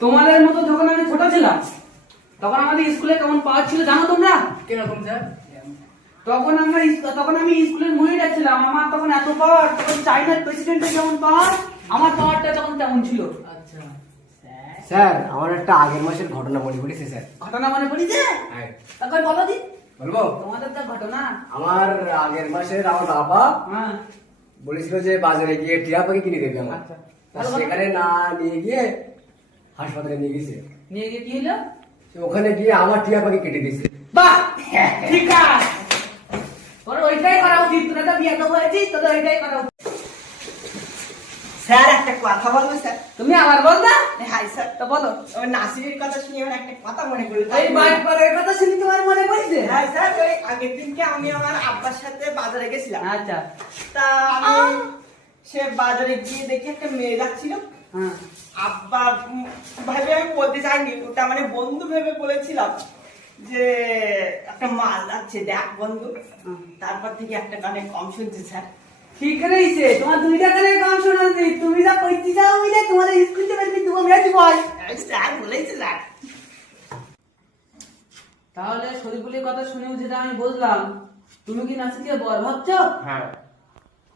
তোমাদের মতো যখন আমি ছোট ছিলাম তখন আমাদের স্কুলে কেমন পাওয়ার ছিল জানো তোমরা? কিরকম স্যার? তখন আমি স্কুলের মনিটর ছিলাম। আমার তখন এত পাওয়ার, তখন চাইনার প্রেসিডেন্টের যেমন পাওয়ার, আমার পাওয়ারটা তখন তেমন ছিল। আচ্ছা স্যার আমার একটা আগের মাসের ঘটনা মনে পড়েছে স্যার। ঘটনা মনে পড়েছে? হ্যাঁ। তারপর বলো দি বলবো? তোমাদের তো ঘটনা। আমার আগের মাসের আমার বাবা হ্যাঁ বলেছিল যে বাজারে গিয়ে টিয়া পাখি কিনে দেবে আমার। আচ্ছা। তা সেখানে না নিয়ে গিয়ে হাসপাতালে নিয়ে গেছে। নিয়ে গিয়ে কি হলো? ওখানে গিয়ে আমার টিয়া পাখি কেটে দিয়েছে। বাহ, ঠিক আছে, তোর ওইটাই করা উচিত। তোরা তো বিয়ে তো হয়েছিস, তোদের ওইটাই করা উচিত। স্যার একটা কথা বলবো স্যার? তুমি আবার বল না? হাই স্যার, তো বলো। ওই নাসিরের কথা শুনে আমার একটা কথা মনে পড়লো। এই বাইকের কথা শুনি তোমার মনে পড়ছে? হ্যাঁ স্যার, ওই আগের দিনকে আমি আমার আব্বার সাথে বাজারে গেছিলাম। আচ্ছা। তা আমি সে বাজারে গিয়ে দেখি একটা মেয়ে যাচ্ছিল। হ্যাঁ। আব্বা ভাবে আমি বলতে চাইনি, ওটা মানে বন্ধু ভেবে বলেছিলাম যে একটা মাল যাচ্ছে, দেখ বন্ধু। তারপর থেকে একটা গানে কম শুনছে স্যার। ঠিক রয়েছে, তোমার দুইটা কানে কম শোনা নেই। তুমি যা কইতে চাও মিলে তোমার স্কুল থেকে বেরবি তোমার মেয়ে বল। স্যার বলেছে স্যার। তাহলে শরীফুলের কথা শুনেও যেটা আমি বুঝলাম, তুমি কি নাসিকে বর ভাবছ? হ্যাঁ।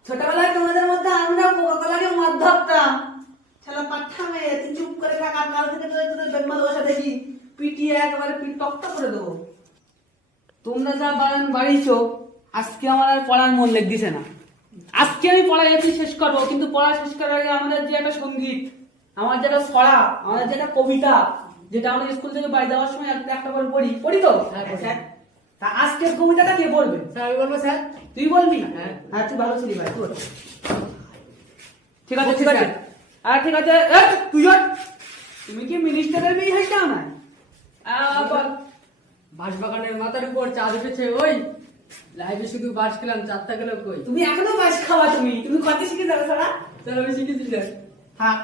ছোটবেলায় তোমাদের মধ্যে আমরা কোকাকোলাকে মদ ধরতাম। ছেলে পাঠা মেয়ে, তুই চুপ করে থাক। আর কাল থেকে তোদের জন্মাল বসা দেখি পিটিয়ে একেবারে পিট টকটা করে দেবো। তোমরা যা বাড়িছো, আজকে আমার আর পড়ার মন লেগেছে না। আজকে আমি পড়া এমনি শেষ করবো, কিন্তু পড়া শেষ করার আগে আমাদের যে একটা সঙ্গীত, আমার যেটা ছড়া, আমাদের যেটা কবিতা, যেটা আমরা স্কুল থেকে বাড়ি যাওয়ার সময় একটা একটা করে পড়ি তো স্যার। তা আজকের কবিতাটা কে পড়বে? স্যার আমি বলবো স্যার। তুই বলবি? হ্যাঁ। হ্যাঁ তুই ভালো ছিলি ভাই, তুই বল। ঠিক আছে ঠিক আছে। আর ঠিক আছে, তুই তুমি কি মিনিস্টারের মেয়ে হইতাও না? বল। বাঁশবাগানের মাথার উপর চাঁদ উঠেছে ওই, লাইভে শুধু বাঁশ খেলাম, চাঁদটা গেল কই। তুমি এখনো মাছ খাওয়া, তুমি কত শিখে যাবে সারা? স্যার আমি শিখেছি স্যার। থাক।